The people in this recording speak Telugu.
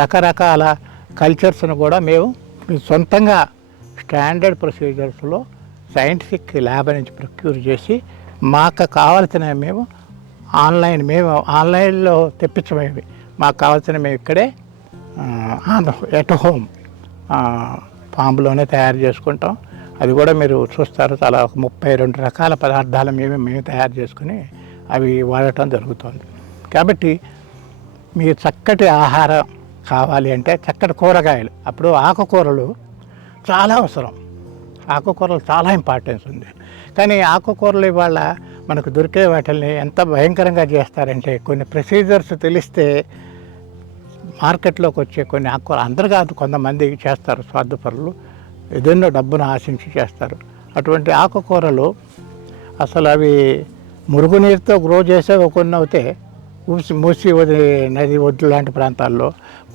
రకరకాల కల్చర్స్ను కూడా మేము సొంతంగా స్టాండర్డ్ ప్రొసీజర్స్లో సైంటిఫిక్ ల్యాబ్ నుంచి ప్రొక్యూర్ చేసి మాకు కావాల్సినవి మేము ఆన్లైన్లో తెప్పించమేవి మాకు కావాల్సినవి మేము ఇక్కడే ఎట్ హోమ్ ఫామ్లోనే తయారు చేసుకుంటాం. అది కూడా మీరు చూస్తారు, చాలా 32 రకాల పదార్థాలు మేము తయారు చేసుకుని అవి వాడటం జరుగుతుంది. కాబట్టి మీరు చక్కటి ఆహారం కావాలి అంటే చక్కటి కూరగాయలు, అప్పుడు ఆకుకూరలు చాలా అవసరం. ఆకుకూరలు చాలా ఇంపార్టెన్స్ ఉంది. కానీ ఆకుకూరలు ఇవాళ మనకు దొరికే వాటిని ఎంత భయంకరంగా చేస్తారంటే, కొన్ని ప్రొసీజర్స్ తెలిస్తే మార్కెట్లోకి వచ్చే కొన్ని ఆకుకూరలు, అందరు కాదు, కొంతమంది చేస్తారు స్వార్థపరులు, ఏదైనా డబ్బును ఆశించి చేస్తారు. అటువంటి ఆకుకూరలు అసలు అవి మురుగునీరుతో గ్రో చేసే కొన్ని అవుతే మూసి నది ఒడ్డు లాంటి ప్రాంతాల్లో